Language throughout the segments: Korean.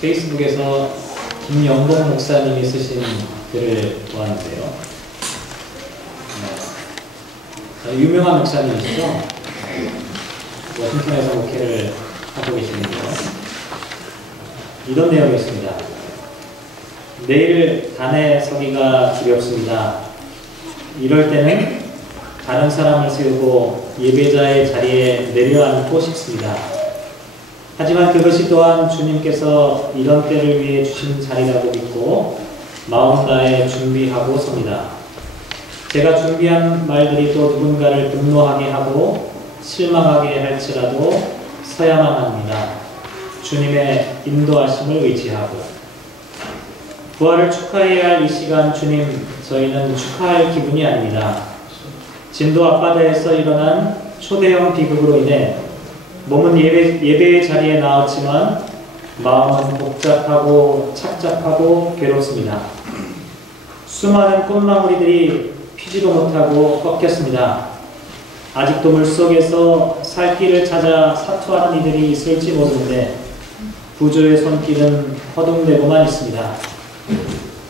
페이스북에서 김영봉 목사님이 쓰신 글을 보았는데요. 유명한 목사님이시죠? 워싱턴에서 목회를 하고 계시는데요. 이런 내용이 있습니다. 내일 단에 서기가 두렵습니다. 이럴 때는 다른 사람을 세우고 예배자의 자리에 내려앉고 싶습니다. 하지만 그것이 또한 주님께서 이런 때를 위해 주신 자리라고 믿고 마음 다해 준비하고 섭니다. 제가 준비한 말들이 또 누군가를 분노하게 하고 실망하게 할지라도 서야만 합니다. 주님의 인도하심을 의지하고. 부활을 축하해야 할 이 시간, 주님, 저희는 축하할 기분이 아닙니다. 진도 앞바다에서 일어난 초대형 비극으로 인해 몸은 예배의 자리에 나왔지만 마음은 복잡하고 착잡하고 괴롭습니다. 수많은 꽃망울이들이 피지도 못하고 꺾였습니다. 아직도 물속에서 살 길을 찾아 사투하는 이들이 있을지 모르는데 구조의 손길은 허둥대고만 있습니다.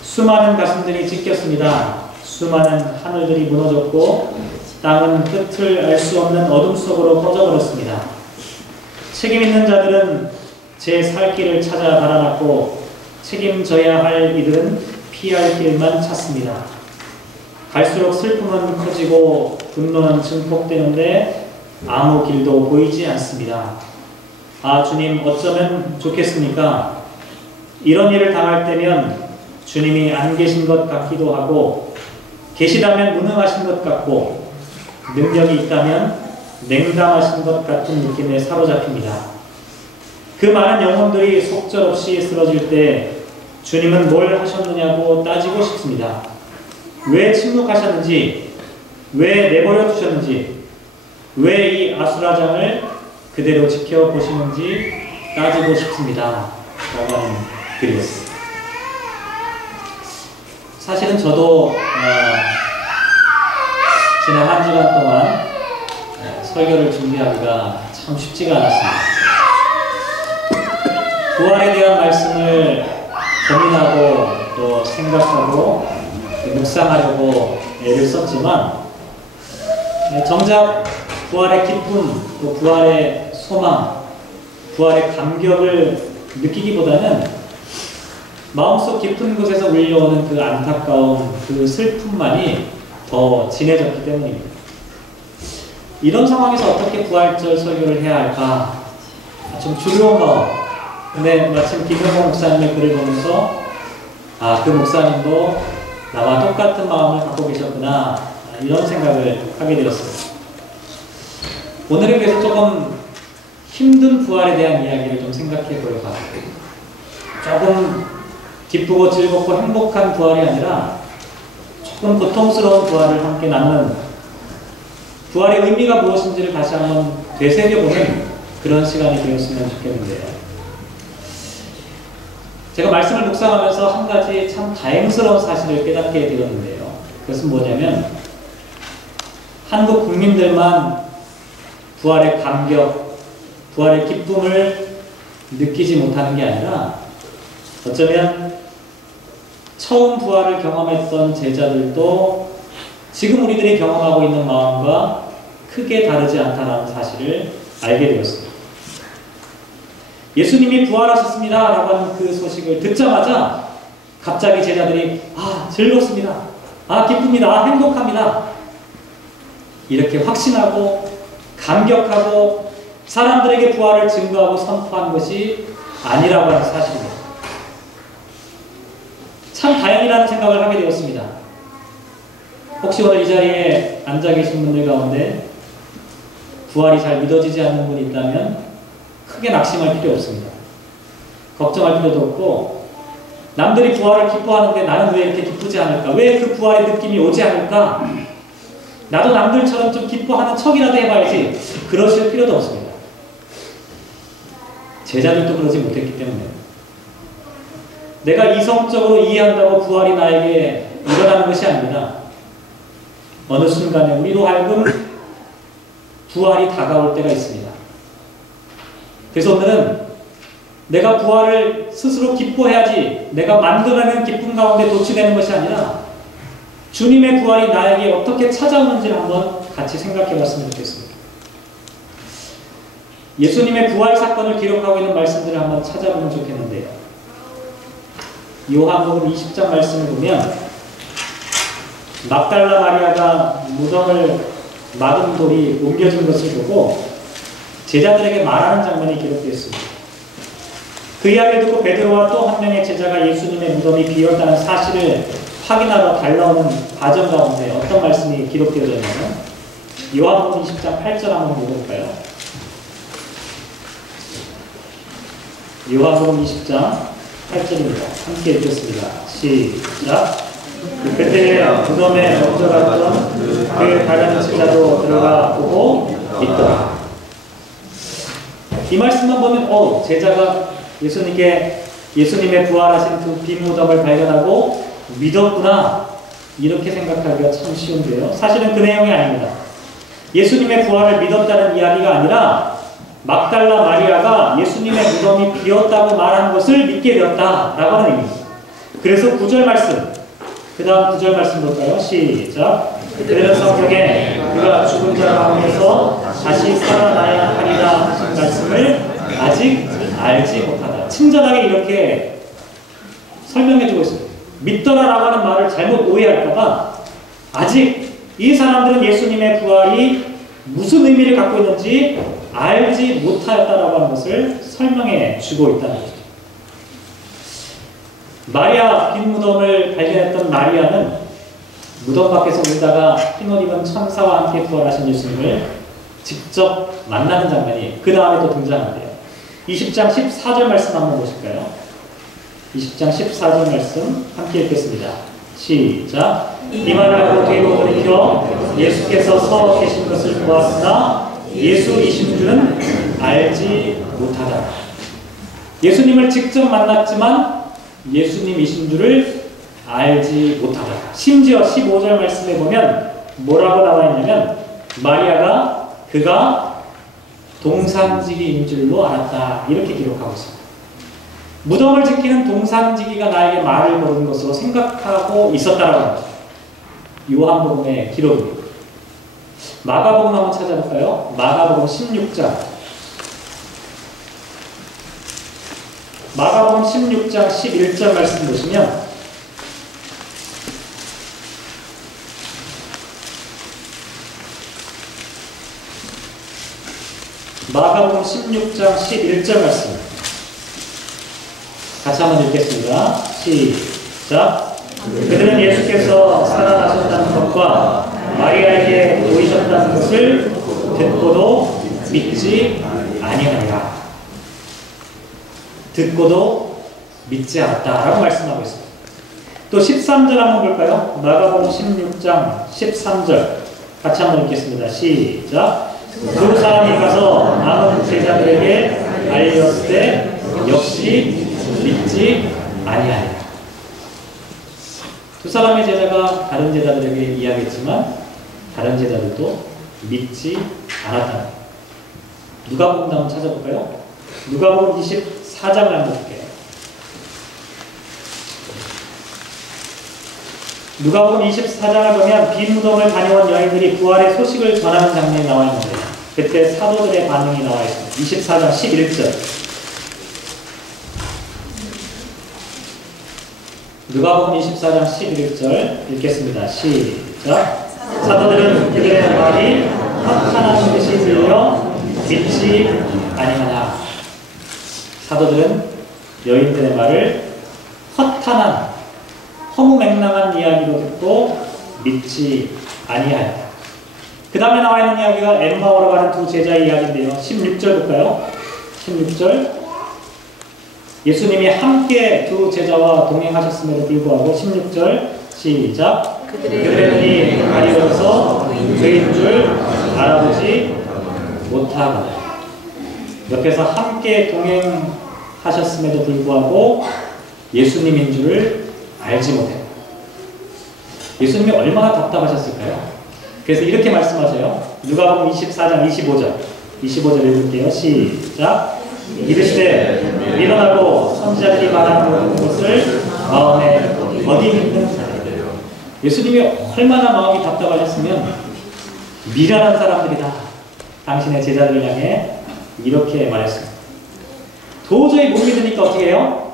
수많은 가슴들이 찢겼습니다. 수많은 하늘들이 무너졌고 땅은 끝을 알 수 없는 어둠 속으로 꺼져버렸습니다. 책임 있는 자들은 제 살 길을 찾아 달아났고 책임져야 할 이들은 피할 길만 찾습니다. 갈수록 슬픔은 커지고 분노는 증폭되는데 아무 길도 보이지 않습니다. 아, 주님, 어쩌면 좋겠습니까? 이런 일을 당할 때면 주님이 안 계신 것 같기도 하고 계시다면 무능하신 것 같고 능력이 있다면 냉담하신 것 같은 느낌에 사로잡힙니다. 그 많은 영혼들이 속절없이 쓰러질 때 주님은 뭘 하셨느냐고 따지고 싶습니다. 왜 침묵하셨는지, 왜 내버려 두셨는지, 왜 이 아수라장을 그대로 지켜보시는지 따지고 싶습니다. 라고 하는 글이었습니다. 사실은 저도 지난 한 주간 동안 설교를 준비하기가 참 쉽지가 않았습니다. 부활에 대한 말씀을 고민하고 또 생각하고 묵상하려고 애를 썼지만 정작 부활의 기쁨, 또 부활의 소망, 부활의 감격을 느끼기보다는 마음속 깊은 곳에서 울려오는 그 안타까움, 그 슬픔만이 더 진해졌기 때문입니다. 이런 상황에서 어떻게 부활절 설교를 해야 할까? 좀 두려운 마음. 근데 마침 김영봉 목사님의 글을 보면서 그 목사님도 나와 똑같은 마음을 갖고 계셨구나, 이런 생각을 하게 되었습니다. 오늘은 그래서 조금 힘든 부활에 대한 이야기를 좀 생각해 보려고 합니다. 조금 기쁘고 즐겁고 행복한 부활이 아니라 조금 고통스러운 부활을 함께 나누는, 부활의 의미가 무엇인지를 다시 한번 되새겨보는 그런 시간이 되었으면 좋겠는데요. 제가 말씀을 묵상하면서 한 가지 참 다행스러운 사실을 깨닫게 되었는데요. 그것은 뭐냐면 한국 국민들만 부활의 감격, 부활의 기쁨을 느끼지 못하는 게 아니라 어쩌면 처음 부활을 경험했던 제자들도 지금 우리들이 경험하고 있는 마음과 크게 다르지 않다는 사실을 알게 되었습니다. 예수님이 부활하셨습니다 라고 하는 그 소식을 듣자마자 갑자기 제자들이 즐겁습니다, 기쁩니다, 행복합니다, 이렇게 확신하고 감격하고 사람들에게 부활을 증거하고 선포한 것이 아니라고 하는 사실입니다. 참 다행이라는 생각을 하게 되었습니다. 혹시 오늘 이 자리에 앉아 계신 분들 가운데 부활이 잘 믿어지지 않는 분이 있다면 크게 낙심할 필요 없습니다. 걱정할 필요도 없고, 남들이 부활을 기뻐하는데 나는 왜 이렇게 기쁘지 않을까? 왜 그 부활의 느낌이 오지 않을까? 나도 남들처럼 좀 기뻐하는 척이라도 해봐야지. 그러실 필요도 없습니다. 제자들도 그러지 못했기 때문에. 내가 이성적으로 이해한다고 부활이 나에게 일어나는 것이 아닙니다. 어느 순간에 우리로 하여금 부활이 다가올 때가 있습니다. 그래서 오늘은 내가 부활을 스스로 기뻐해야지 내가 만들어내는 기쁨 가운데 도취되는 것이 아니라 주님의 부활이 나에게 어떻게 찾아오는지를 한번 같이 생각해 봤으면 좋겠습니다. 예수님의 부활 사건을 기록하고 있는 말씀들을 한번 찾아보면 좋겠는데요. 요한복음 20장 말씀을 보면 막달라 마리아가 무덤을 막은 돌이 옮겨진 것을 보고 제자들에게 말하는 장면이 기록되어 있습니다. 그 이야기를 듣고 베드로와 또 한 명의 제자가 예수님의 무덤이 비었다는 사실을 확인하러 달려오는 과정 가운데 어떤 말씀이 기록되어져 있냐면 요한복음 20장 8절 한번 읽어볼까요? 요한복음 20장 8절입니다. 함께 읽겠습니다. 시작. 그때 무덤에 먼저 갔던 그 다른 제자도 들어가 보고 있더라. 이 말씀만 보면 제자가 예수님의 부활하신 그 빈 무덤을 발견하고 믿었구나 이렇게 생각하기가 참 쉬운데요. 사실은 그 내용이 아닙니다. 예수님의 부활을 믿었다는 이야기가 아니라 막달라 마리아가 예수님의 무덤이 비었다고 말한 것을 믿게 되었다라고 하는 의미입니다. 그래서 9절 말씀, 그 다음 9절 말씀 볼까요? 시작. 그들은 성경에 그가 죽은 자 가운데서 다시 살아나야 하리라 하신 말씀을 아직 알지 못하다. 친절하게 이렇게 설명해주고 있습니다. 믿더라라고 하는 말을 잘못 오해할까봐 아직 이 사람들은 예수님의 부활이 무슨 의미를 갖고 있는지 알지 못하였다라고 하는 것을 설명해 주고 있다는 거죠. 마리아 빈 무덤을 발견했던 마리아는 무덤 밖에서 울다가 흰옷 입은 천사와 함께 부활하신 예수님을 직접 만나는 장면이 그 다음에 또 등장한대요. 20장 14절 말씀 한번 보실까요? 20장 14절 말씀 함께 읽겠습니다. 시작. 이 말을 하고 뒤로 돌이켜 예수께서 서 계신 것을 보았으나 예수이신 줄은 알지 못하다. 예수님을 직접 만났지만 예수님이신 줄을 알지 못하다. 심지어 15절 말씀에 보면 뭐라고 나와 있냐면 마리아가 그가 동산지기인 줄로 알았다 이렇게 기록하고 있습니다. 무덤을 지키는 동산지기가 나에게 말을 모르는 것으로 생각하고 있었다라고 합니다. 요한복음의 기록입니다. 마가복음 한번 찾아볼까요? 마가복음 16장. 마가복음 16장 11절 말씀 보시면 마가복음 16장 11절 말씀 같이 한번 읽겠습니다. 시작. 그들은 예수께서 살아나셨다는 것과 마리아에게 보이셨다는 것을 듣고도 믿지 아니하니라. 듣고도 믿지 않았다라고 말씀하고 있습니다. 또 13절 한번 볼까요? 마가복음 16장 13절 같이 한번 읽겠습니다. 시작. 두 사람이 가서 남은 제자들에게 알렸을 때 역시 믿지 아니하니라. 두 사람의 제자가 다른 제자들에게 이야기했지만 다른 제자들도 믿지 않았다. 누가복음 한번 찾아볼까요? 누가복음 24장을 한번 볼게요. 누가복음 24장을 보면 빈 무덤을 다녀온 여인들이 부활의 소식을 전하는 장면이 나와 있는데 그때 사도들의 반응이 나와 있습니다. 24장 11절 누가복음 24장 11절 읽겠습니다. 시작. 사도들은 그들의 말이 허탄한 듯이 들려 믿지 아니하나. 사도들은 여인들의 말을 허탄한 허무맹랑한 이야기로 듣고 믿지 아니하였다. 그 다음에 나와 있는 이야기가 엠마오로 가는 두 제자의 이야기인데요. 16절 볼까요? 16절 예수님이 함께 두 제자와 동행하셨음에도 불구하고 16절 시작. 그들의 눈이 가려져서 그인 줄 알아보지 못하고. 옆에서 함께 동행하셨음에도 불구하고 예수님인 줄을 알지 못해요. 예수님이 얼마나 답답하셨을까요? 그래서 이렇게 말씀하세요. 누가복음 24장 25절 읽을게요. 시작. 이르시되 일어나고 선지자들이 말하는 모든 것을 마음에 어디 있는 자들이요. 예수님이 얼마나 마음이 답답하셨으면 미련한 사람들이다. 당신의 제자들을 향해 이렇게 말했습니다. 도저히 못 믿으니까 어떻게 해요?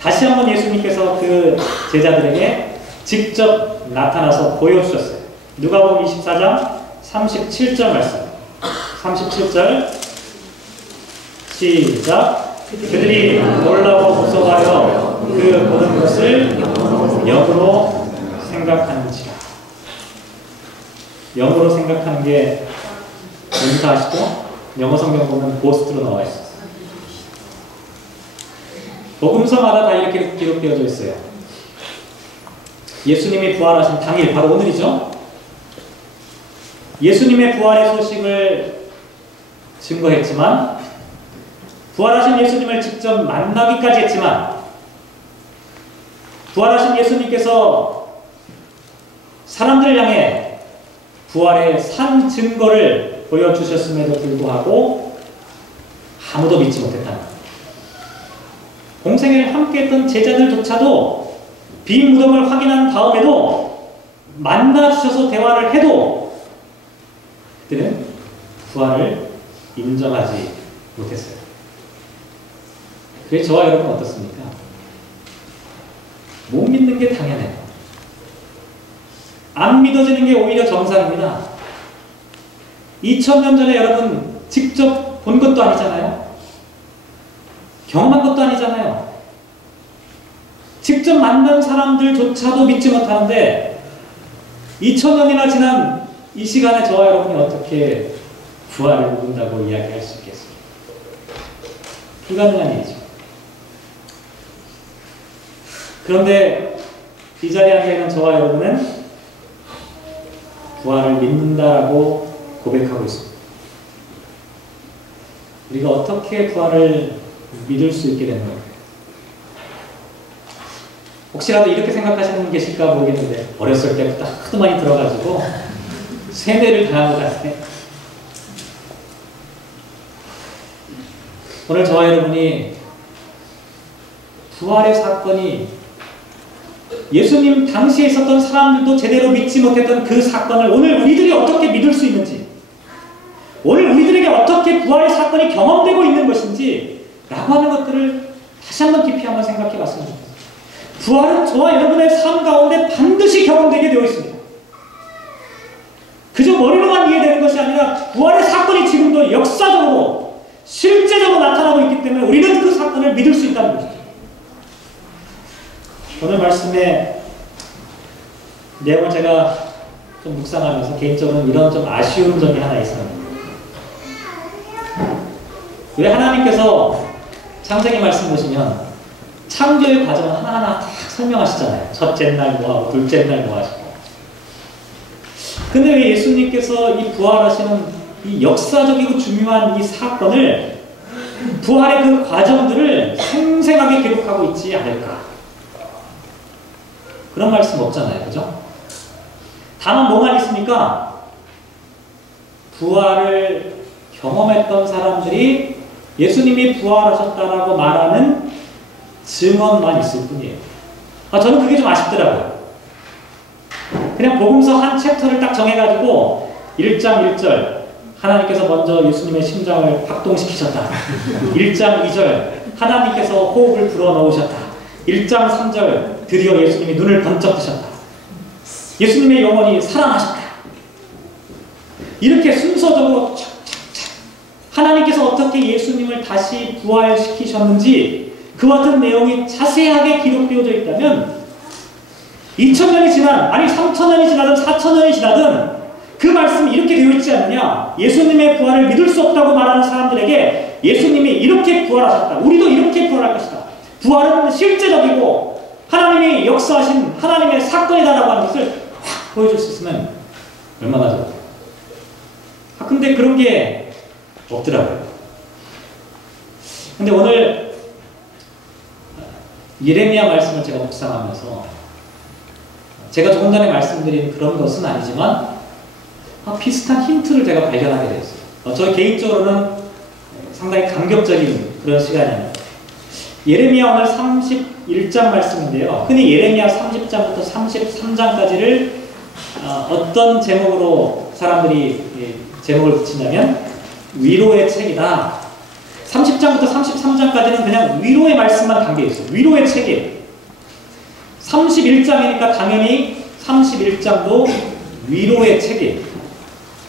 다시 한번 예수님께서 그 제자들에게 직접 나타나서 보여주셨어요. 누가복음 24장 37절 말씀. 37절 시작. 그들이 놀라고 무서워하여 그 모든 것을 영으로 생각하는지라. 영어로 생각하는 게 뭔지 다 아시죠? 영어 성경 보면 고스트로 나와 있어요. 복음서마다 다 이렇게 기록되어져 있어요. 예수님이 부활하신 당일, 바로 오늘이죠. 예수님의 부활의 소식을 증거했지만, 부활하신 예수님을 직접 만나기까지 했지만, 부활하신 예수님께서 사람들 향해 부활의 산 증거를 보여주셨음에도 불구하고 아무도 믿지 못했다는 것. 공생애를 함께했던 제자들조차도 빈 무덤을 확인한 다음에도 만나주셔서 대화를 해도 그들은 부활을 인정하지 못했어요. 그래서 저와 여러분 어떻습니까? 못 믿는 게 당연해요. 안 믿어지는 게 오히려 정상입니다. 2000년 전에 여러분 직접 본 것도 아니잖아요. 경험한 것도 아니잖아요. 직접 만난 사람들조차도 믿지 못하는데 2000년이나 지난 이 시간에 저와 여러분이 어떻게 부활을 믿는다고 이야기할 수 있겠습니까? 불가능한 일이죠. 그런데 이 자리에 앉아있는 저와 여러분은 부활을 믿는다라고 고백하고 있습니다. 우리가 어떻게 부활을 믿을 수 있게 되는 걸까요? 혹시라도 이렇게 생각하시는 분 계실까 모르겠는데 어렸을 때부터 하도 많이 들어가지고 세뇌를 당한 것 같아요. 오늘 저와 여러분이 부활의 사건이 예수님 당시에 있었던 사람들도 제대로 믿지 못했던 그 사건을 오늘 우리들이 어떻게 믿을 수 있는지, 오늘 우리들에게 어떻게 부활의 사건이 경험되고 있는 것인지 라고 하는 것들을 다시 한번 깊이 한번 생각해 봤으면 좋겠습니다. 부활은 저와 여러분의 삶 가운데 반드시 경험되게 되어 있습니다. 그저 머리로만 이해되는 것이 아니라 부활의 사건이 지금도 역사적으로 실제적으로 나타나고 있기 때문에 우리는 그 사건을 믿을 수 있다는 것이죠. 오늘 말씀의 내용을 제가 좀 묵상하면서 개인적으로는 이런 좀 아쉬운 점이 하나 있었는데, 왜 하나님께서 창세기 말씀 보시면 창조의 과정을 하나하나 다 설명하시잖아요. 첫째 날 뭐하고 둘째 날 뭐하시고. 근데 왜 예수님께서 이 부활하시는 이 역사적이고 중요한 이 사건을, 부활의 그 과정들을 생생하게 기록하고 있지 않을까? 그런 말씀 없잖아요. 그죠? 다만 뭐만 있습니까? 부활을 경험했던 사람들이 예수님이 부활하셨다라고 말하는 증언만 있을 뿐이에요. 저는 그게 좀 아쉽더라고요. 그냥 복음서 한 챕터를 딱 정해가지고 1장 1절 하나님께서 먼저 예수님의 심장을 박동시키셨다. 1장 2절 하나님께서 호흡을 불어넣으셨다. 1장 3절 드디어 예수님이 눈을 번쩍 뜨셨다. 예수님의 영혼이 살아나셨다. 이렇게 순서적으로 착착착 하나님께서 어떻게 예수님을 다시 부활시키셨는지 그와 같은 내용이 자세하게 기록되어져 있다면 2000년이 지난, 아니 3000년이 지나든 4000년이 지나든 그 말씀이 이렇게 되어 있지 않느냐? 예수님의 부활을 믿을 수 없다고 말하는 사람들에게 예수님이 이렇게 부활하셨다. 우리도 이렇게 부활할 것이다. 부활은 실제적이고 하나님이 역사하신 하나님의 사건이다라고 하는 것을 확 보여줄 수 있으면 얼마나 좋을까요? 근데 그런 게 없더라고요. 근데 오늘 예레미야 말씀을 제가 묵상하면서 제가 조금 전에 말씀드린 그런 것은 아니지만 비슷한 힌트를 제가 발견하게 되었어요. 저 개인적으로는 상당히 감격적인 그런 시간입니다. 예레미야 오늘 31장 말씀인데요. 흔히 예레미야 30장부터 33장까지를 어떤 제목으로 사람들이 제목을 붙이냐면 위로의 책이다. 30장부터 33장까지는 그냥 위로의 말씀만 담겨 있어요. 위로의 책이에요. 31장이니까 당연히 31장도 위로의 책이에요.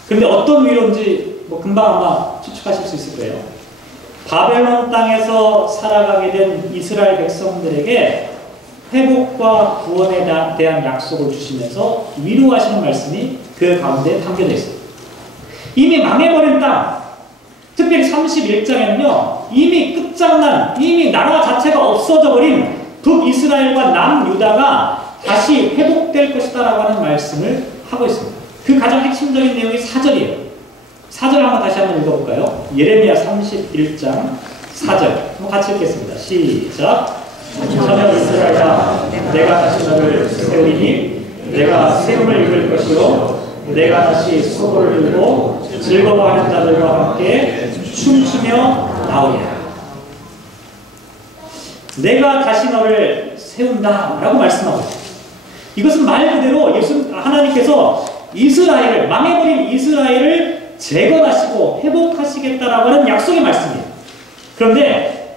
그런데 어떤 위로인지 뭐 금방 아마 추측하실 수 있을 거예요. 바벨론 땅에서 살아가게 된 이스라엘 백성들에게 회복과 구원에 대한 약속을 주시면서 위로하시는 말씀이 그 가운데 담겨져 있어요. 이미 망해버린 땅, 특별히 31장에는요, 이미 끝장난, 이미 나라 자체가 없어져 버린 북이스라엘과 남유다가 다시 회복될 것이다 라고 하는 말씀을 하고 있습니다. 그 가장 핵심적인 내용이 4절이에요. 4절 한번 다시 한번 읽어볼까요? 예레미야 31장 4절 한번 같이 읽겠습니다. 시작. 저녁 이스라엘아, 내가 다시 너를 세우리니 내가 세움을 입을 것이요 내가 다시 소고를 들고 즐거워하는 자들과 함께 춤추며 나오리라. 내가 다시 너를 세운다 라고 말씀하고 있습니다. 이것은 말 그대로 하나님께서 이스라엘을, 망해버린 이스라엘을 재건하시고 회복하시겠다라고 하는 약속의 말씀이에요. 그런데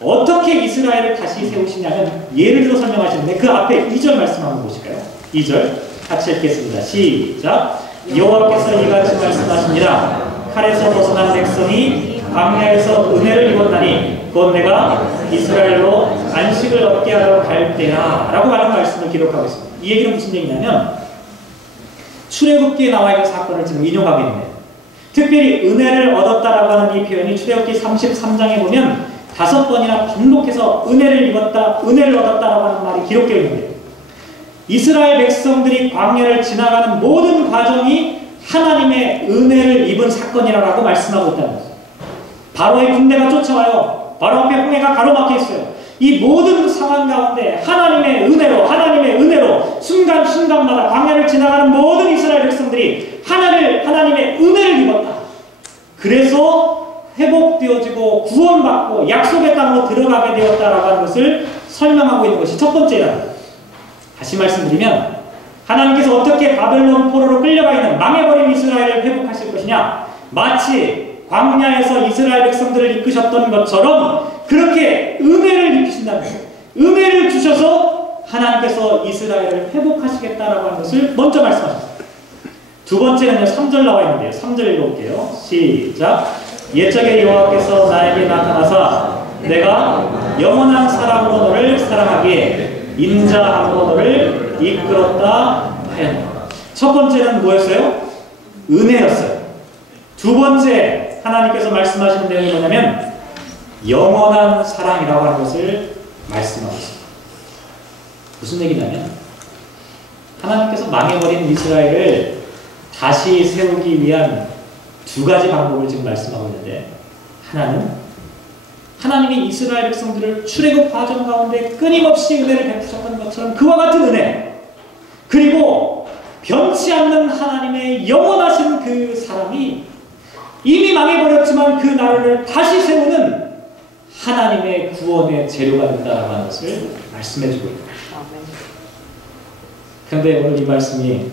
어떻게 이스라엘을 다시 세우시냐면 예를 들어 설명하시는데 그 앞에 2절 말씀 한번 보실까요? 2절 같이 읽겠습니다. 시작. 여호와께서 이같이 말씀하시니라. 칼에서 벗어난 백성이 광야에서 은혜를 입었나니 곧 내가 이스라엘로 안식을 얻게 하러 갈 때라 라고 하는 말씀을 기록하고 있습니다. 이 얘기는 무슨 얘기냐면 출애굽기에 나와 있는 사건을 지금 인용하고 있네요. 특별히 은혜를 얻었다라고 하는 이 표현이 출애굽기 33장에 보면 5번이나 반복해서 은혜를 입었다, 은혜를 얻었다라고 하는 말이 기록되어 있는데요. 이스라엘 백성들이 광야를 지나가는 모든 과정이 하나님의 은혜를 입은 사건이라고 말씀하고 있다는 거죠. 바로의 군대가 쫓아와요. 바로 앞에 홍해가 가로막혀 있어요. 이 모든 상황 가운데 하나님의 은혜로 순간순간마다 광야를 지나가는 모든 이스라엘 백성들이 하나님의 은혜를 입었다. 그래서 회복되어지고 구원받고 약속의 땅으로 들어가게 되었다라고 하는 것을 설명하고 있는 것이 첫 번째라는 거예요. 다시 말씀드리면 하나님께서 어떻게 바벨론 포로로 끌려가 있는 망해버린 이스라엘을 회복하실 것이냐, 마치 광야에서 이스라엘 백성들을 이끄셨던 것처럼 그렇게 은혜를 입히신다는 거예요. 은혜를 주셔서 하나님께서 이스라엘을 회복하시겠다라고 하는 것을 먼저 말씀하셨습니다. 두 번째는요, 3절 나와 있는데요. 3절 읽어볼게요. 시작. 옛적에 여호와께서 나에게 나타나사 내가 영원한 사랑으로 너를 사랑하기에 인자함으로 너를 이끌었다 하였노라. 첫 번째는 뭐였어요? 은혜였어요. 두 번째 하나님께서 말씀하시는 내용이 뭐냐면 영원한 사랑이라고 하는 것을 말씀하고 있습니다. 무슨 얘기냐면 하나님께서 망해버린 이스라엘을 다시 세우기 위한 두 가지 방법을 지금 말씀하고 있는데, 하나는 하나님이 이스라엘 백성들을 출애굽 과정 가운데 끊임없이 은혜를 베푸셨던 것처럼 그와 같은 은혜, 그리고 변치 않는 하나님의 영원하신 그 사랑이 이미 망해버렸지만 그 나라를 다시 세우는 하나님의 구원의 재료가 된다라고 하는 것을 말씀해주고 있습니다. 그런데 오늘 이 말씀이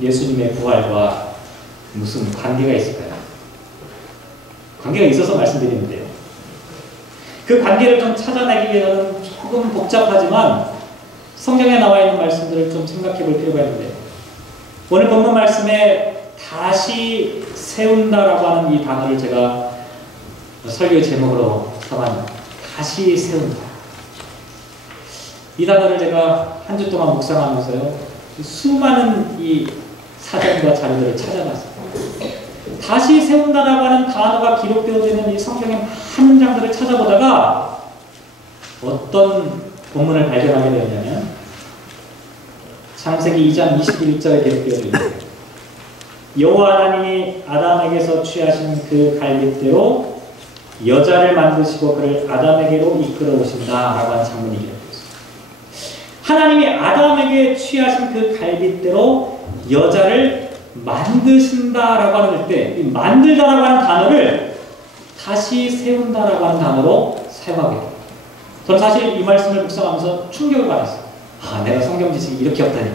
예수님의 부활과 무슨 관계가 있을까요? 관계가 있어서 말씀드리는데요. 그 관계를 좀 찾아내기 위해서는 조금 복잡하지만 성경에 나와 있는 말씀들을 좀 생각해 볼 필요가 있는데요. 오늘 본문 말씀에 다시 세운다라고 하는 이 단어를 제가 설교의 제목으로 삼았습니다. 다시 세운다. 이 단어를 제가 한 주 동안 묵상하면서요, 수많은 이 사전과 자료들을 찾아봤습니다. 다시 세운다라고 하는 단어가 기록되어져 있는 이 성경의 많은 장들을 찾아보다가 어떤 본문을 발견하게 되었냐면 창세기 2장 21절에 기록되어져 있는 여호와 하나님이 아담에게서 취하신 그 갈빗대로 여자를 만드시고 그를 아담에게로 이끌어 오신다라고 하는 장면이 기록되었습니다. 하나님이 아담에게 취하신 그 갈빗대로 여자를 만드신다라고 하는 때, 이 만들다라고 하는 단어를 다시 세운다라고 하는 단어로 사용하게 됩니다. 저는 사실 이 말씀을 묵상하면서 충격을 받았어요. 아, 내가 성경 지식이 이렇게 없다니.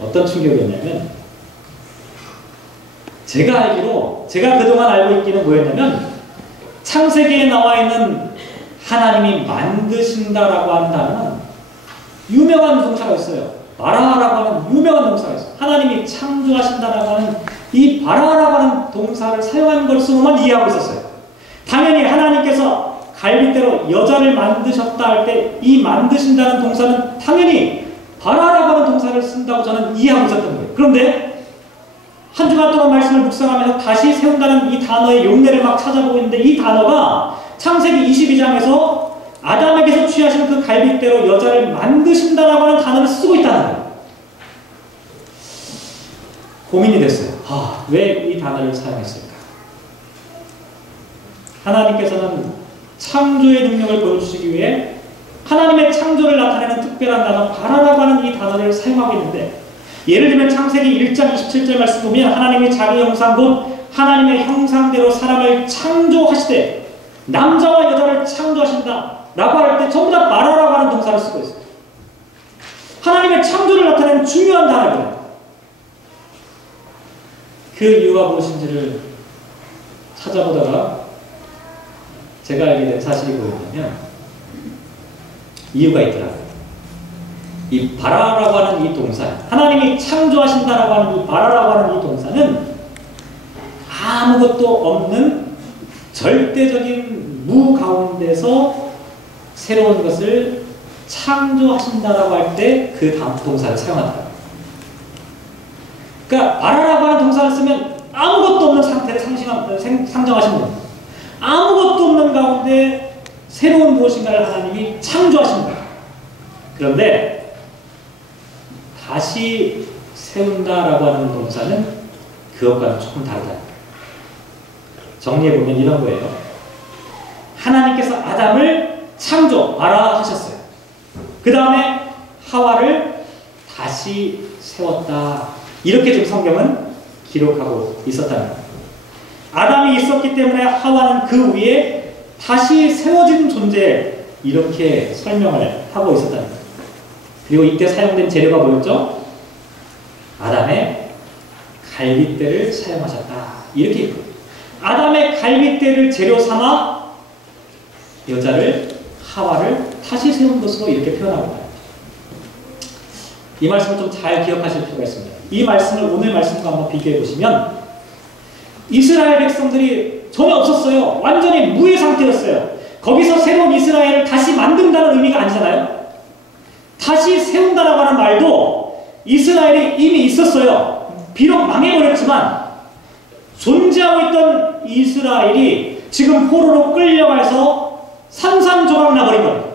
어떤 충격이었냐면, 제가 그동안 알고 있기는 뭐였냐면, 창세기에 나와 있는 하나님이 만드신다라고 하는 단어는 유명한 동사가 있어요. 바라라고 하는 유명한 동사가 있어요. 하나님이 창조하신다라고 하는 이 바라라고 하는 동사를 사용한 것으로만 이해하고 있었어요. 당연히 하나님께서 갈빗대로 여자를 만드셨다 할 때 이 만드신다는 동사는 당연히 바라라고 하는 동사를 쓴다고 저는 이해하고 있었던 거예요. 그런데 한 주간 동안 말씀을 묵상하면서 다시 세운다는 이 단어의 용례를 막 찾아보고 있는데, 이 단어가 창세기 22장에서 아담에게서 취하신 그 갈빗대로 여자를 만드신다라고 하는 단어를 쓰고 있다는 거예요. 고민이 됐어요. 왜 이 단어를 사용했을까? 하나님께서는 창조의 능력을 보여주시기 위해 하나님의 창조를 나타내는 특별한 단어 바라라고 하는 이 단어를 사용하고 있는데, 예를 들면 창세기 1장 27절 말씀 보면 하나님이 자기 형상 곧 하나님의 형상대로 사람을 창조하시되 남자와 여자를 창조하신다 라고 할 때 전부 다 바라라고 하는 동사를 쓰고 있어요. 하나님의 창조를 나타내는 중요한 단어예요. 그 이유가 무엇인지를 찾아보다가 제가 알게 된 사실이 뭐였냐면, 이유가 있더라고요. 이 바라라고 하는 이 동사, 하나님이 창조하신다라고 하는 이 바라라고 하는 이 동사는 아무것도 없는 절대적인 무 가운데서 새로운 것을 창조하신다라고 할 때 그 동사를 사용한다. 그러니까 바라라고 하는 동사를 쓰면 아무것도 없는 상태를 상정하시는 겁니다. 아무것도 없는 가운데 새로운 무엇인가를 하나님이 창조하신다. 그런데 다시 세운다라고 하는 동사는 그것과는 조금 다르다. 정리해보면 이런 거예요. 하나님께서 아담을 창조, 바라하셨어요. 그 다음에 하와를 다시 세웠다. 이렇게 지금 성경은 기록하고 있었다는 거예요. 아담이 있었기 때문에 하와는 그 위에 다시 세워진 존재, 이렇게 설명을 하고 있었다는 거예요. 그리고 이때 사용된 재료가 뭐였죠? 아담의 갈빗대를 사용하셨다. 이렇게 있거든요. 아담의 갈빗대를 재료 삼아 여자를, 하와를 다시 세운 것으로 이렇게 표현하고 있다. 이 말씀을 좀 잘 기억하실 필요가 있습니다. 이 말씀을 오늘 말씀과 한번 비교해 보시면, 이스라엘 백성들이 전혀 없었어요. 완전히 무의 상태였어요. 거기서 새로운 이스라엘을 다시 만든다는 의미가 아니잖아요. 다시 세운다라고 하는 말도 이스라엘이 이미 있었어요. 비록 망해버렸지만 존재하고 있던 이스라엘이 지금 포로로 끌려가서 산산조각 나버린 겁니다.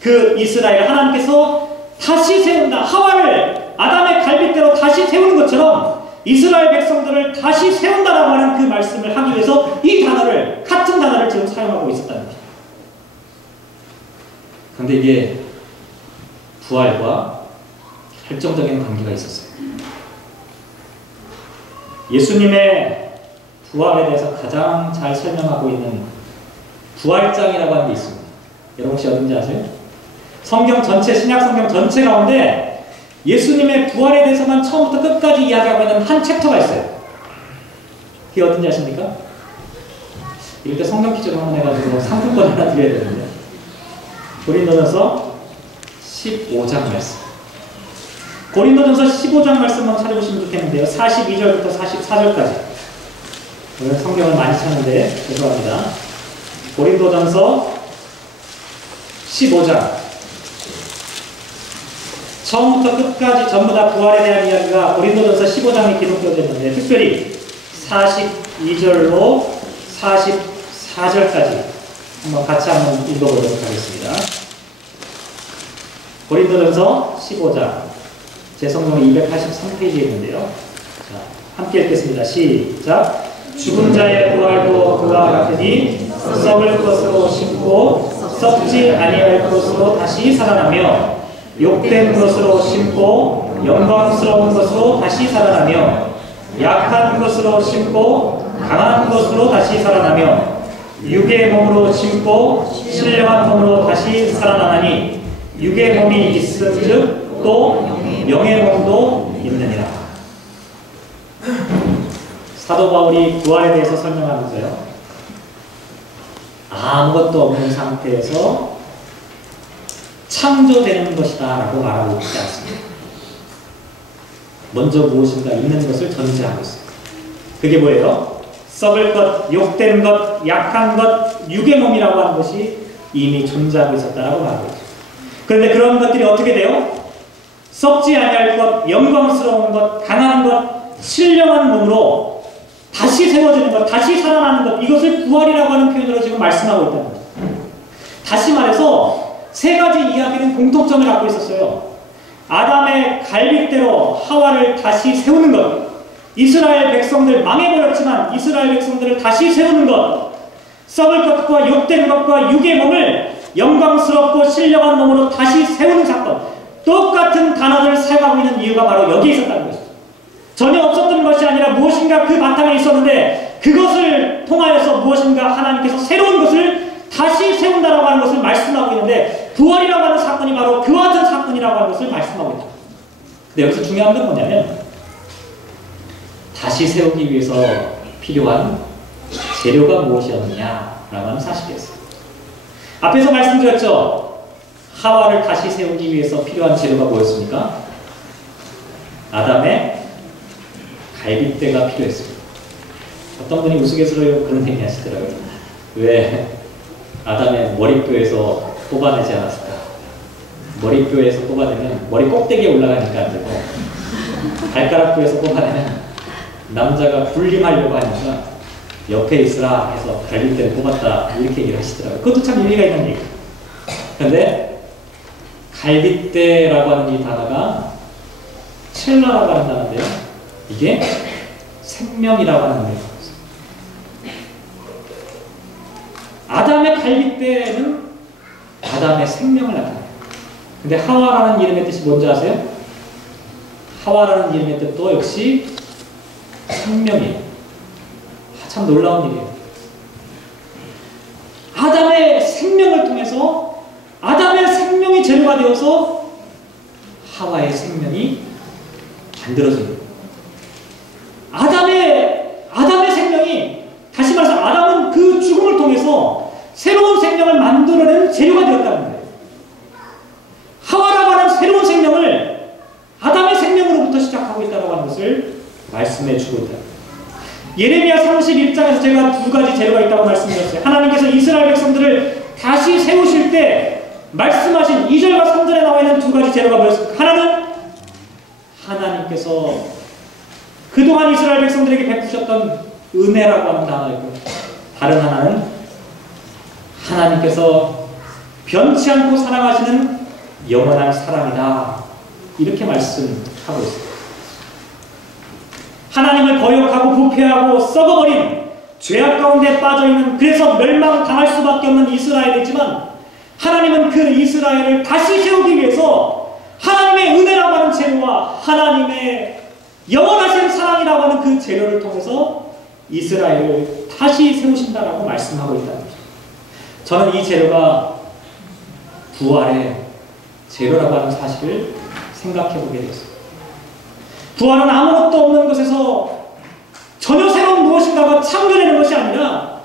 그 이스라엘 하나님께서 다시 세운다. 하와를 아담의 갈빗대로 다시 세우는 것처럼 이스라엘 백성들을 다시 세운다라고 하는 그 말씀을 하기 위해서 이 단어를, 같은 단어를 지금 사용하고 있었다는 거죠. 그런데 이게 부활과 결정적인 관계가 있었어요. 예수님의 부활에 대해서 가장 잘 설명하고 있는 부활장이라고 하는 게 있습니다. 여러분 혹시 어딘지 아세요? 성경 전체, 신약 성경 전체 가운데 예수님의 부활에 대해서만 처음부터 끝까지 이야기하고 있는 한 챕터가 있어요. 그게 어딘지 아십니까? 이럴 때 성경 퀴즈를 한번 해가지고 상품권 하나 드려야 되는데, 고린도전서 15장 말씀. 고린도전서 15장 말씀 한번 찾아보시면 좋겠는데요. 42절부터 44절까지. 오늘 성경을 많이 찾는데 죄송합니다. 고린도전서 15장. 처음부터 끝까지 전부 다 부활에 대한 이야기가 고린도전서 15장에 기록되어 있는데, 특별히 42절로 44절까지 한번 같이 한번 읽어보도록 하겠습니다. 고린도전서 15장, 제 성경은 283페이지에 있는데요. 자, 함께 읽겠습니다. 시작. 죽은 자의 부활도 그와 같으니 썩을 것으로 심고 썩지 아니할 것으로 다시 살아나며, 욕된 것으로 심고 영광스러운 것으로 다시 살아나며, 약한 것으로 심고 강한 것으로 다시 살아나며, 육의 몸으로 짐고 신령한 몸으로 다시 살아나나니 육의 몸이 있은즉 또 영의 몸도 있느니라. 사도 바울이 부활에 대해서 설명하면서요, 아무것도 없는 상태에서 창조되는 것이다 라고 말하고 있지 않습니다. 먼저 무엇인가 있는 것을 전제하고 있어요. 그게 뭐예요? 썩을 것, 욕된 것, 약한 것, 육의 몸이라고 하는 것이 이미 존재하고 있었다라고 말하고 있죠. 그런데 그런 것들이 어떻게 돼요? 썩지 아니할 것, 영광스러운 것, 강한 것, 신령한 몸으로 다시 세워지는 것, 다시 살아나는 것, 이것을 부활이라고 하는 표현으로 지금 말씀하고 있다는 거죠. 다시 말해서 세 가지 이야기는 공통점을 갖고 있었어요. 아담의 갈빗대로 하와를 다시 세우는 것, 이스라엘 백성들 망해버렸지만 이스라엘 백성들을 다시 세우는 것, 썩을 것과 욕된 것과 육의 몸을 영광스럽고 신령한 몸으로 다시 세우는 사건, 똑같은 단어를 사용하고 있는 이유가 바로 여기에 있었다는 것이죠. 전혀 없었던 것이 아니라 무엇인가 그 바탕에 있었는데 그것을 통하여서 무엇인가 하나님께서 새로운 것을 다시 세운다라고 하는 것을 말씀하고 있는데, 부활이라고 하는 사건이 바로 그와 같은 사건이라고 하는 것을 말씀하고 있다. 근데 여기서 중요한 건 뭐냐면, 다시 세우기 위해서 필요한 재료가 무엇이었느냐라고 하는 사실이었어요. 앞에서 말씀드렸죠. 하와를 다시 세우기 위해서 필요한 재료가 뭐였습니까? 아담의 갈빗대가 필요했습니다. 어떤 분이 우스갯소리로 그런 얘기 하시더라고요. 왜 아담의 머리뼈에서 뽑아내지 않았을까? 머리뼈에서 뽑아내면 머리 꼭대기에 올라가니까 안 되고, 발가락뼈에서 뽑아내면 남자가 군림하려고 하니까 옆에 있으라 해서 갈빗대를 뽑았다, 이렇게 얘기를 하시더라고요. 그것도 참 의미가 있는 얘기예요. 그런데 갈빗대라고 하는 이 단어가 첼라라고 하는 단어인데요, 이게 생명이라고 하는 의미가 있어요. 아담의 갈빗대는 아담의 생명을 나타내요. 근데 하와라는 이름의 뜻이 뭔지 아세요? 하와라는 이름의 뜻도 역시 생명이에요. 참 놀라운 일이에요. 아담의 생명을 통해서 아담의 생명이 재료가 되어서 하와의 생명이 만들어집니다. 아담의 생명이, 다시 말해서 아담은 그 죽음을 통해서 새로운 생명을 만들어내는 재료가 되었다는 거예요. 하와라고 하는 새로운 생명을 아담의 생명으로부터 시작하고 있다고 하는 것을 말씀해 주고 있다. 예레미야 31장에서 제가 두 가지 재료가 있다고 말씀드렸어요. 하나님께서 이스라엘 백성들을 다시 세우실 때 말씀하신 2절과 3절에 나와 있는 두 가지 재료가 뭐였습니까? 하나는 하나님께서 그동안 이스라엘 백성들에게 베푸셨던 은혜라고 하는 단어였고, 다른 하나는 하나님께서 변치 않고 사랑하시는 영원한 사랑이다, 이렇게 말씀하고 있습니다. 하나님을 거역하고 부패하고 썩어버린 죄악 가운데 빠져있는, 그래서 멸망당할 수밖에 없는 이스라엘이지만, 하나님은 그 이스라엘을 다시 세우기 위해서 하나님의 은혜라고 하는 재료와 하나님의 영원하신 사랑이라고 하는 그 재료를 통해서 이스라엘을 다시 세우신다라고 말씀하고 있다는 거죠. 저는 이 재료가 부활의 재료라고 하는 사실을 생각해 보게 되었습니다. 부활은 아무것도 없는 것에서 전혀 새로운 무엇인가가 창조되는 것이 아니라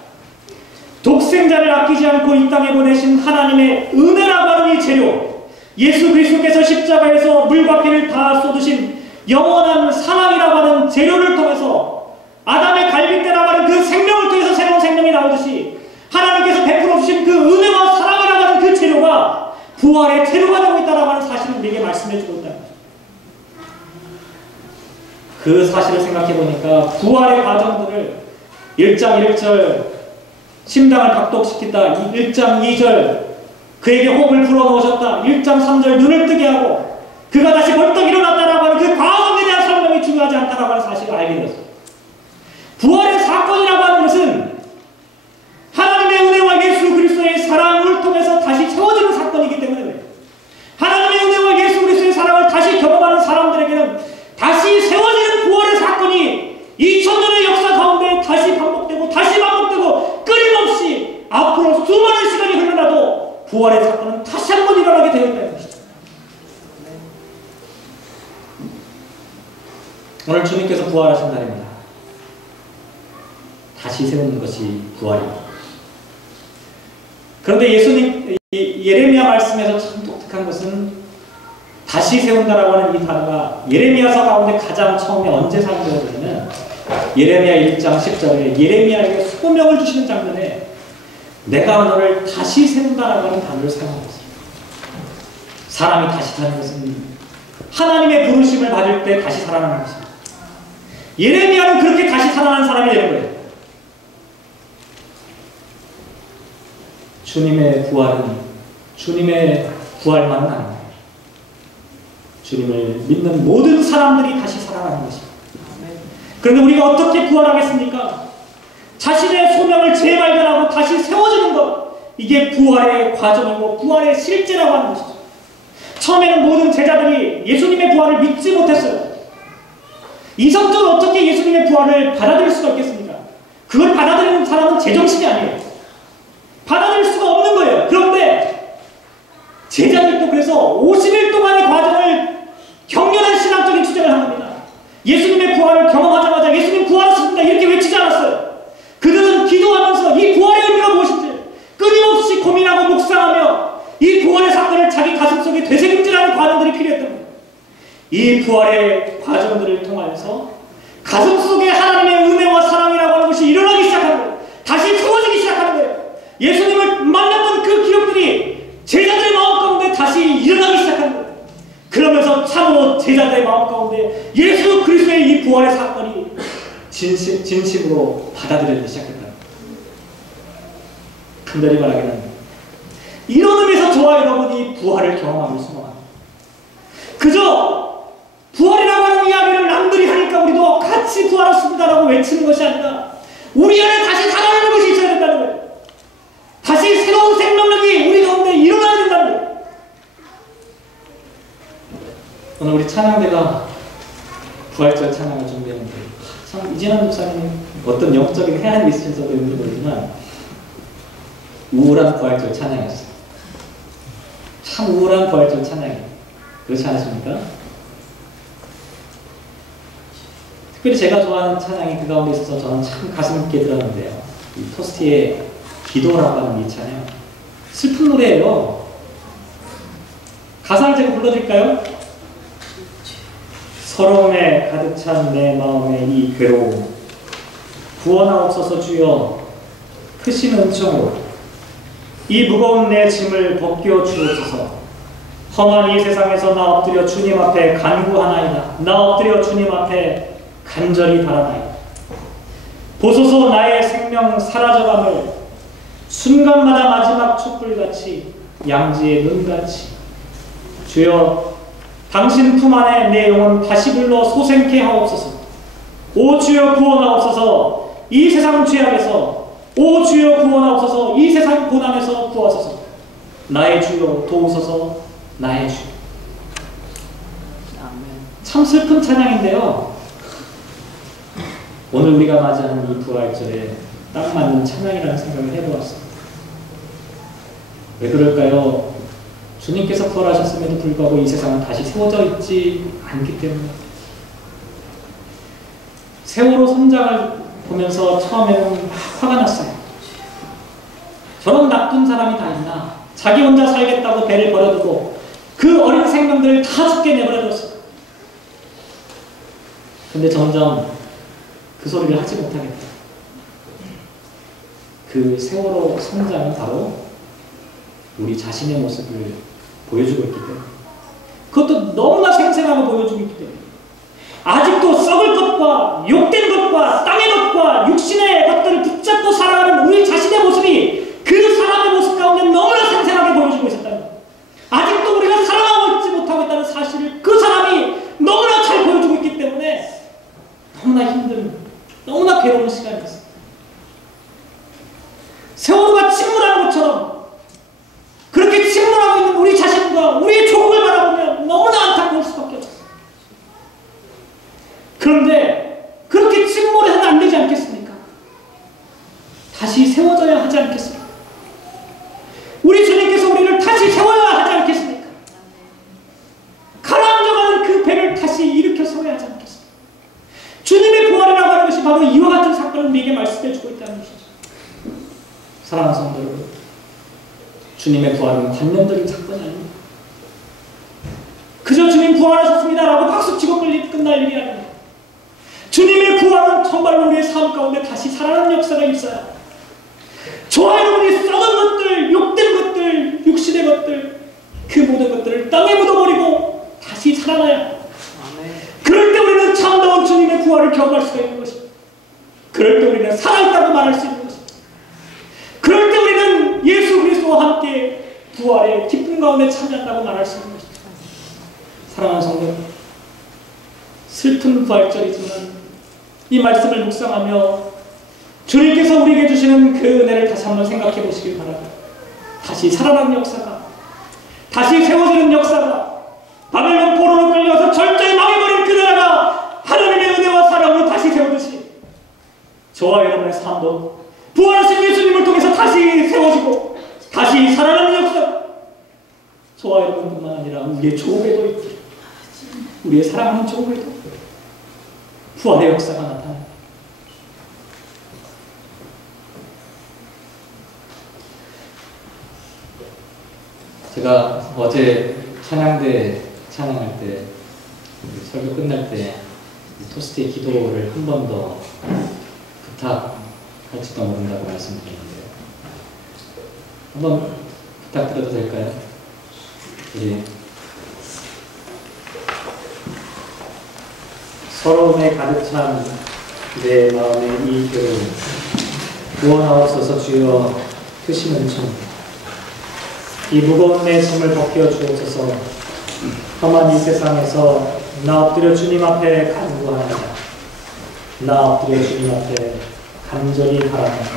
독생자를 아끼지 않고 이 땅에 보내신 하나님의 은혜라고 하는 이 재료, 예수 그리스도께서 십자가에서 물과 피를 다 쏟으신 영원한 사랑이라고 하는 재료를 통해서, 아담의 갈빗대라고 하는 그 생명을 통해서 새로운 생명이 나오듯이 하나님께서 베풀어 주신 그 은혜와 사랑이라고 하는 그 재료가 부활의 재료가 되고 있다고 하는 사실을 우리에게 말씀해 주고 있다. 그 사실을 생각해 보니까 부활의 과정들을 1장 1절 심장을 박독시킨다, 1장 2절 그에게 호흡을 불어넣으셨다, 1장 3절 눈을 뜨게 하고 그가 다시 벌떡 일어났다라고 하는 그 과정에 대한 설명이 중요하지 않다라고 하는 사실을 알게 되었습니다. 부활의 사건이라고 하는 것은 하나님의 은혜와 예수 그리스도의 사랑을 통해서 다시 세워지는 사건이기 때문에 그래요. 하나님의 은혜와 예수 그리스도의 사랑을 다시 경험하는 사람들에게는 다시 세워지는 부활의 사건이 2000년의 역사 가운데 다시 반복되고 끊임없이 오늘 주님께서 부활하신 날입니다. 다시 세우는 것이 부활입니다. 그런데 예수님, 예레미야 말씀에서 참 독특한 것은 다시 세운다라고 하는 이 단어가 예레미야서 가운데 가장 처음에 언제 사용되었냐면 예레미야 1장 10절에 예레미야에게 소명을 주시는 장면에 내가 너를 다시 세운다라고 하는 단어를 사용하고 있습니다. 사람이 다시 사는 것은 하나님의 부르심을 받을 때 다시 살아나는 것입니다. 예레미야는 그렇게 다시 살아난 사람이 되는 거예요. 주님의 부활은 주님의 부활만은 아닙니다. 주님을 믿는 모든 사람들이 다시 살아나는 것입니다. 그런데 우리가 어떻게 부활하겠습니까? 자신의 소명을 재발견하고 다시 세워주는 것, 이게 부활의 과정이고 부활의 실제라고 하는 것이죠. 처음에는 모든 제자들이 예수님의 부활을 믿지 못했어요. 이성적으로 어떻게 예수님의 부활을 받아들일 수가 있겠습니까? 그걸 받아들이는 사람은 제정신이 아니에요. 받아들일 수가 없는 거예요. 그런데 제자들도 그래서 50일 동안의 과정을 격렬한 신앙적인 투쟁을 합니다. 예수님의 부활을 경험하자마자 예수님 부활하셨습니다 이렇게 외치지 않았어요. 그들은 기도하면서 이 부활의 의미가 무엇인지 끊임없이 고민하고 묵상하며 이 부활의 사건을 자기 가슴속에 되새김질하는 과정들이 필요했던 거예요. 이 부활의 과정들을 통하여서 가슴속에 하나님의 은혜와 사랑이라고 하는 것이 일어나기 시작하는 거예요. 다시 세워지기 시작하는 거예요. 예수님을 만났던 그 기억들이 제자들의 마음 가운데 다시 일어나기 시작하는 거예요. 그러면서 참으로 제자들의 마음 가운데 예수 그리스도의 이 부활의 사건이 진심으로 받아들여지기 시작했다. 간단히 말하기는 이런 의미에서 저와 여러분이 부활을 경험하고 있습니다. 그저 부활이라고 하는 이야기를 남들이 하니까 우리도 같이 부활했습니다라고 외치는 것이 아니라 우리 안에 다시 살아나는 것이 있어야 된다는 거예요. 다시 새로운 생명력이 우리 가운데 일어나야 된다는 거예요. 오늘 우리 찬양대가 부활절 찬양을 준비했는데 참 이진환 목사님 어떤 영적인 해안이 있으셔서 그런지 모르지만 우울한 부활절 찬양이었어요. 참 우울한 부활절 찬양이에요. 그렇지 않으십니까? 특별히 제가 좋아하는 찬양이 그 가운데 있어서 저는 참 가슴 깊게 들었는데요. 이 토스티의 기도라고 하는 이 찬양. 슬픈 노래예요. 가사를 제가 불러드릴까요? 서러움에 가득 찬 내 마음의 이 괴로움 구원하옵소서 주여 크신 은총으로 이 무거운 내 짐을 벗겨 주옵소서. 험한 이 세상에서 나 엎드려 주님 앞에 간구하나이다. 나 엎드려 주님 앞에 간절히 바라나이다. 보소서 나의 생명 사라져감을 순간마다 마지막 촛불같이 양지의 눈같이 주여 당신 품 안에 내 영혼 다시 불러 소생케 하옵소서. 오 주여 구원하옵소서. 이 세상 죄악에서 오 주여 구원하옵소서. 이 세상 고난에서 구하소서. 나의 주여 도우소서. 나의 주. 참 슬픈 찬양인데요. 오늘 우리가 맞이하는 이 부활절에 딱 맞는 찬양이라는 생각을 해보았습니다. 왜 그럴까요? 주님께서 부활하셨음에도 불구하고 이 세상은 다시 세워져 있지 않기 때문에 세월호 선장을 보면서 처음에는 화가 났어요. 저런 나쁜 사람이 다 있나? 자기 혼자 살겠다고 배를 버려두고 그 어린 생명들을 다 죽게 내버려뒀어요. 근데 점점 그 소리를 하지 못하겠다. 그 세월호 선장은 바로 우리 자신의 모습을 보여주고 있기 때문에 그것도 너무나 생생하게 보여주고 있기 때문에 아직도 썩을 것과 욕된 것과 땅의 것과 육신의 것들을 붙잡고 살아가는 우리 자신의 모습이 그 사람의 모습 가운데 너무나 생생하게 보여주고 있었다는 거예요. 아직도 우리가 살아가고 있지 못하고 있다는 사실을 그 사람이 너무나 잘 보여주고 있기 때문에 너무나 힘든 너무나 괴로운 시간이었습니다. 세월호가 침몰하는 것처럼 그렇게 침몰하고 있는 우리 자신과 우리의 조국을 바라보면 너무나 안타까울 수밖에 없어요. 그런데 그렇게 침몰해서는 안 되지 않겠습니까? 다시 세워져야 하지 않겠습니까? 사건을 우리에게 말씀해주고 있다는 것이죠. 사랑하는 성도 여러분, 주님의 부활은 관념적인 사건이 아닙니다. 그저 주님 부활하셨습니다라고 박수치고 끝날 일이 아닙니다. 주님의 부활은 정말로 우리의 삶 가운데 다시 살아나는 역사가 있어요. 저와 여러분이 썩은 것들, 욕된 것들, 육신의 것들, 그 모든 것들을 땅에 묻어버리고 다시 살아나야. 그럴 때 우리는 참다운 주님의 부활을 경험할 수가 있는 것입니다. 그럴 때 우리는 살아있다고 말할 수 있는 것입니다. 그럴 때 우리는 예수 그리스도와 함께 부활의 기쁨 가운데 참여한다고 말할 수 있는 것입니다. 사랑하는 성도, 슬픈 부활절이지만 이 말씀을 묵상하며 주님께서 우리에게 주시는 그 은혜를 다시 한번 생각해 보시길 바랍니다. 다시 살아나는 역사가, 다시 세워지는 역사가, 바벨론 포로로 끌려서 철저히 망해버린 그 나라가 하나님의 은혜와 사랑으로 다시 세우듯이 저와 여러분의 삶도 부활하신 예수님을 통해서 다시 세워지고 다시 살아나는 역사, 저와 여러분뿐만 아니라 우리의 조국에도 있고 우리의 사랑하는 조국에도 부활의 역사가 나타납니다. 제가 어제 찬양대 찬양할 때, 설교 끝날 때 토스트의 기도를 한 번 더 부탁할지도 모른다고 말씀드렸는데요. 한번 부탁드려도 될까요? 우리 서러움에 가득 찬 내 마음의 이 교를 구원하옵소서. 주여 크신 은총, 이 무거운 내 짐을 벗겨 주옵소서. 험한 이 세상에서 나 엎드려 주님 앞에 간구하나이다. 나 엎드려 주님 앞에 간절히 바랍니다.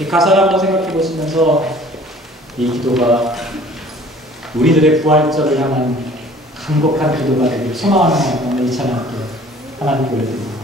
이 가사를 한번 생각해 보시면서 이 기도가 우리들의 부활절을 향한 간곡한 기도가 되길 소망하는 마음으로 이 찬양께 하나님께 올려드립니다.